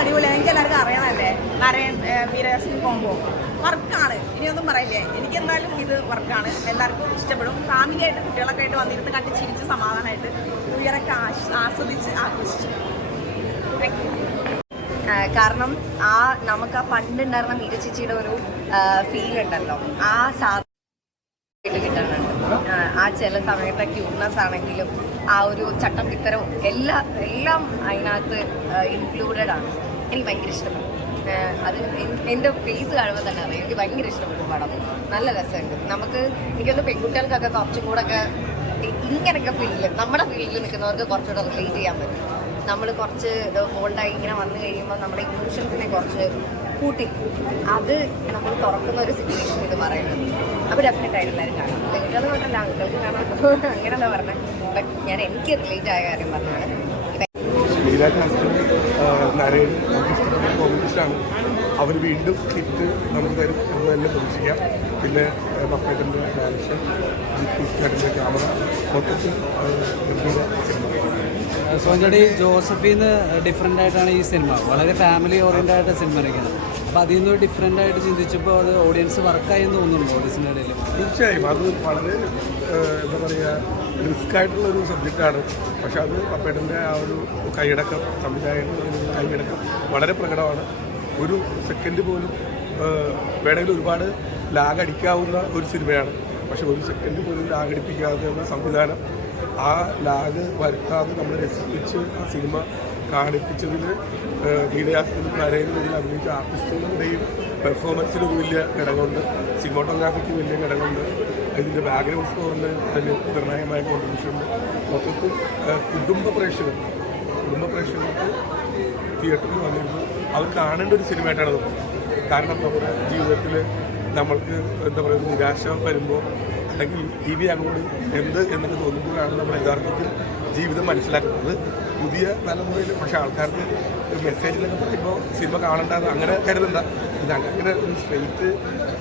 അടിപൊളിയാണ്. എനിക്ക് എല്ലാവർക്കും അറിയണമല്ലേ നരയൻ വീരസിംഗ് കോംബോ വർക്കാണ്. ഇനിയൊന്നും പറയില്ലേ, എനിക്ക് എന്തായാലും ഇത് വർക്കാണ്. എല്ലാവർക്കും ഇഷ്ടപ്പെടും. ഫാമിലി ആയിട്ട് കുട്ടികളൊക്കെ ആയിട്ട് വന്നിരുന്ന് കണ്ട് ചിരിച്ച് സമാധാനമായിട്ട് ന്യൂ ഇയറൊക്കെ ആസ്വദിച്ച് ആഘോഷിച്ചു. കാരണം നമുക്ക് ആ പണ്ടുണ്ടായിരുന്ന മീര ചേച്ചിയുടെ ഒരു ഫീൽ ഉണ്ടല്ലോ, ആ കിട്ടാനുണ്ട്. ആ ചില സമയത്തെ ക്യൂട്ട്നെസ് ആണെങ്കിലും ആ ഒരു ചട്ടം പിത്തരവും എല്ലാം അതിനകത്ത് ഇൻക്ലൂഡഡ് ആണ്. എനിക്ക് ഭയങ്കര ഇഷ്ടപ്പെട്ടു. അത് എൻ്റെ ഫേസ് കാണുമ്പോൾ തന്നെ അറിയാം, എനിക്ക് ഭയങ്കര ഇഷ്ടപ്പെട്ടു പടം. നല്ല രസമുണ്ട്. എനിക്കൊന്ന് പെൺകുട്ടികൾക്കൊക്കെ കുറച്ചും കൂടെ ഒക്കെ ഇങ്ങനെയൊക്കെ നമ്മുടെ ഫീൽഡിൽ നിൽക്കുന്നവർക്ക് കുറച്ചുകൂടെ റിലേറ്റ് ചെയ്യാൻ പറ്റും. നമ്മൾ കുറച്ച് ഓൾഡായി ഇങ്ങനെ വന്നു കഴിയുമ്പോൾ നമ്മുടെ ഇമോഷൻസിനെ കുറച്ച് കൂട്ടി അത് നമ്മൾ തുറക്കുന്ന ഒരു സിറ്റുവേഷൻ ഇത് പറയുന്നത്. അപ്പോൾ ഡെഫിനറ്റായിട്ട് എല്ലാവരും കാണാം. പെൺകുട്ടികൾ കൊണ്ടല്ല, ആൺകുട്ടികൾക്ക് കാണാം. അങ്ങനെയല്ല പറഞ്ഞത്. ബട്ട് എനിക്ക് റിലേറ്റ് ആയ കാര്യം പറഞ്ഞാണ്. നരയൻ നമുക്ക് ഇഷ്ടപ്പെട്ട കോമ്പിനേഷനാണ്. അവർ വീണ്ടും ഹിറ്റ് നമുക്ക് തരും എന്ന് തന്നെ പ്രതീക്ഷിക്കാം. പിന്നെ പപ്പേട്ടൻ്റെ ഡയറക്ഷൻ, ജിത്തു ക്യാമറ, മൊത്തത്തിൽ സിനിമ. സോഞ്ചടി ജോസഫിന്ന് ഡിഫറെൻ്റ് ആയിട്ടാണ് ഈ സിനിമ, വളരെ ഫാമിലി ഓറിയൻറ്റഡ് ആയിട്ട് സിനിമ ഇരിക്കുന്നത്. അപ്പോൾ അതിൽ നിന്ന് ഡിഫറെൻ്റ് ആയിട്ട് ചിന്തിച്ചപ്പോൾ അത് ഓഡിയൻസ് വർക്കായി എന്ന് തോന്നുന്നുണ്ടോ ഓഡിയൻസിൻ്റെ ഇടയിൽ? തീർച്ചയായും അത് വളരെ എന്താ പറയുക റിസ്ക് ആയിട്ടുള്ളൊരു സബ്ജക്റ്റാണ്. പക്ഷെ അത് പപ്പേട്ടൻ്റെ ആ ഒരു കൈയടക്കം, സംവിധായകൻ്റെ കൈയടക്കം വളരെ പ്രകടമാണ്. ഒരു സെക്കൻഡ് പോലും വേണമെങ്കിൽ ഒരുപാട് ലാഗ് അടിക്കാവുന്ന ഒരു സിനിമയാണ്. പക്ഷെ ഒരു സെക്കൻഡ് പോലും ലാഗ് അടിപ്പിക്കാതെയുള്ള സംവിധാനം, ആ ലാഗ് വരുത്താതെ നമ്മൾ രസിപ്പിച്ച് ആ സിനിമ കാണിപ്പിച്ചതിൽ മീഡിയാസിനും നരേന്ദ്രനും അഭിനയിച്ച ആർട്ടിസ്റ്റുകളുടെയും പെർഫോമൻസിനൊരു വലിയ ഘടകമുണ്ട്. സിനിമോട്ടോഗ്രാഫിക്ക് വലിയ ഘടകമുണ്ട്. ഇതിൻ്റെ ബാക്ക്ഗ്രൗണ്ട് സ്കോറിന് അതിന് നിർണായകമായ കോൺട്രിബ്യൂഷനുണ്ട്. മൊത്തത്തിൽ കുടുംബ പ്രേക്ഷകർക്ക് തിയേറ്ററിൽ വന്നിരുന്നു അവർ കാണേണ്ട ഒരു സിനിമയായിട്ടാണ് തോന്നുന്നത്. കാരണം നമ്മുടെ ജീവിതത്തിൽ നമ്മൾക്ക് എന്താ പറയുക നിരാശ വരുമ്പോൾ അല്ലെങ്കിൽ ഇനി അങ്ങോട്ട് എന്നൊക്കെ തോന്നുമ്പോഴാണ് നമ്മൾ യഥാർത്ഥത്തിൽ ജീവിതം മനസ്സിലാക്കുന്നത്. പുതിയ തലമുറയിൽ പക്ഷേ ആൾക്കാർക്ക് മെസ്സേജിലൊക്കെ പറയുമ്പോൾ സിനിമ കാണേണ്ടത് അങ്ങനെ കരുതണ്ട. അങ്ങനെ ഒരു സ്ട്രെയിറ്റ്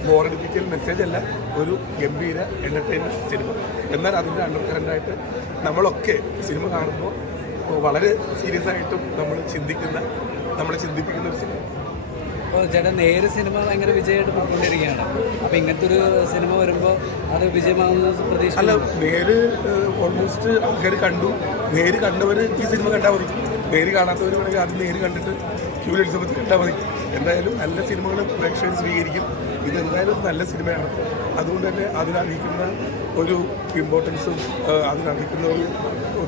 ബോറടിപ്പിക്കൽ മെസ്സേജ് അല്ല, ഒരു ഗംഭീര എൻ്റർടൈൻമെൻറ്റ് സിനിമ. എന്നാൽ അതിൻ്റെ അണ്ടർ കറൻ്റായിട്ട് നമ്മളൊക്കെ സിനിമ കാണുമ്പോൾ വളരെ സീരിയസ് ആയിട്ടും നമ്മളെ ചിന്തിപ്പിക്കുന്ന ഒരു സിനിമ. അപ്പോൾ ചേട്ടൻ നേര് സിനിമ ഭയങ്കര വിജയമായിട്ട് പോയിക്കൊണ്ടിരിക്കുകയാണ്. അപ്പോൾ ഇങ്ങനത്തെ ഒരു സിനിമ വരുമ്പോൾ അത് വിജയമാകുന്ന പ്രതീക്ഷ അല്ല. നേര് ഓൾമോസ്റ്റ് ആൾക്കാർ കണ്ടു. നേര് കണ്ടവർ ഈ സിനിമ കണ്ടാൽ മതി. നേര് കാണാത്തവർ വേണമെങ്കിൽ ആദ്യം നേര് കണ്ടിട്ട് ക്യൂവിൽ എലിസബത്ത് കണ്ടാൽ മതി. എന്തായാലും നല്ല സിനിമകൾ പ്രേക്ഷകർ സ്വീകരിക്കും. ഇതെന്തായാലും നല്ല സിനിമയാണ്. അതുകൊണ്ട് തന്നെ അതിനർഹിക്കുന്ന ഒരു ഇമ്പോർട്ടൻസും അതിനർഹിക്കുന്ന ഒരു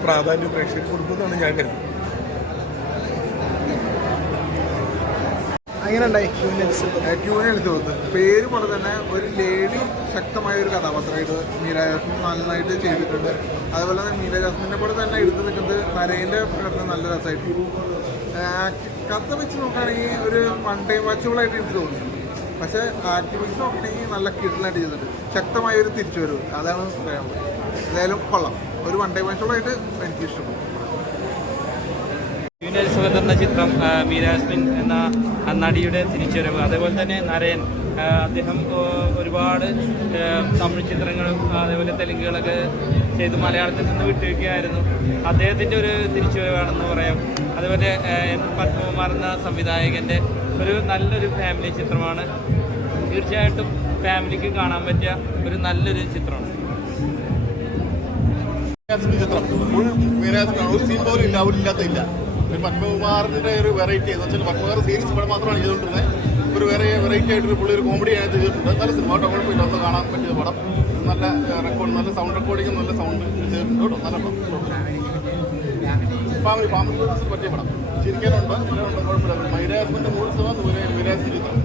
പ്രാധാന്യവും പ്രേക്ഷകർ കൊടുക്കുമെന്നാണ് ഞാൻ കരുതുന്നത്. അങ്ങനെ ഉണ്ടായി ക്യൂനെൽസബത്ത് പേര് പോലെ തന്നെ ഒരു ലേഡി ശക്തമായ ഒരു കഥാപാത്രമായിട്ട് മീര ജാസ്മിൻ നന്നായിട്ട് ചെയ്തിട്ടുണ്ട്. അതുപോലെ തന്നെ മീര ജാസ്മിനെ പോലെ തന്നെ എടുത്തു നിൽക്കുന്നത് നരേൻ്റെ പ്രകടനം നല്ല രസമായിട്ട്. കഥ വെച്ച് നോക്കുകയാണെങ്കിൽ ഒരു വൺ ടൈം വാച്ചബിളായിട്ട് എനിക്ക് തോന്നി. പക്ഷേ ആക്ടിവിറ്റി നോക്കുകയാണെങ്കിൽ നല്ല കിടലായിട്ട് ചെയ്തിട്ടുണ്ട്. ശക്തമായ ഒരു തിരിച്ചുവരവ്, അതാണ് പറയാനുള്ളത്. എന്തായാലും കൊള്ളാം. ഒരു വൺ ടൈം വാച്ചബിളായിട്ട് എനിക്ക് ഇഷ്ടപ്പെട്ടു. എലിസബത്ത് എന്ന ചിത്രം, മീര ജാസ്മിൻ എന്ന നടിയുടെ തിരിച്ചുവരവ്, അതേപോലെ തന്നെ നരയൻ, അദ്ദേഹം ഒരുപാട് തമിഴ് ചിത്രങ്ങളും അതേപോലെ തെലുങ്കുകളൊക്കെ ചെയ്ത് മലയാളത്തിൽ നിന്ന് വിട്ടുവയ്ക്കുകയായിരുന്നു. അദ്ദേഹത്തിൻ്റെ ഒരു തിരിച്ചുവരവാണെന്ന് പറയാം. അതുപോലെ പത്മകുമാർ എന്ന സംവിധായകൻ്റെ ഒരു നല്ലൊരു ഫാമിലി ചിത്രമാണ്. തീർച്ചയായിട്ടും ഫാമിലിക്ക് കാണാൻ പറ്റിയ ഒരു നല്ലൊരു ചിത്രമാണ്. ചിത്രം ഫുൾ ഒരു സീൻ പോലും ഇല്ല, അവരില്ലാത്തില്ല. പത്മകുമാറിൻ്റെ ഒരു വെറൈറ്റി എന്ന് വെച്ചാൽ പത്മകുമാർ സീരീസ് പടം മാത്രമാണ് ചെയ്തുകൊണ്ടിരുന്നത്. ഒരു വെറൈറ്റി ആയിട്ടൊരു പുള്ളി ഒരു കോമഡി ആയിട്ട് ചെയ്തിട്ടുണ്ട്. നല്ല സിനിമ കേട്ടോ, കുഴപ്പമില്ല. ഒന്ന് കാണാൻ പറ്റിയ പടം. നല്ല റെക്കോർഡ്, നല്ല സൗണ്ട് റെക്കോർഡിങ്ങും നല്ല സൗണ്ട് ചെയ്തിട്ടുണ്ട് കേട്ടോ. നല്ല പടം. ഫാമിലി പറ്റിയ പടം. ചിരിക്കാനുണ്ട്, എല്ലാം ഉണ്ട്, കുഴപ്പമില്ല. മീര ജാസ്മിൻ്റെ മൂഡ് സിനിമ, മീര ജാസ്മിൻ ചിത്രം.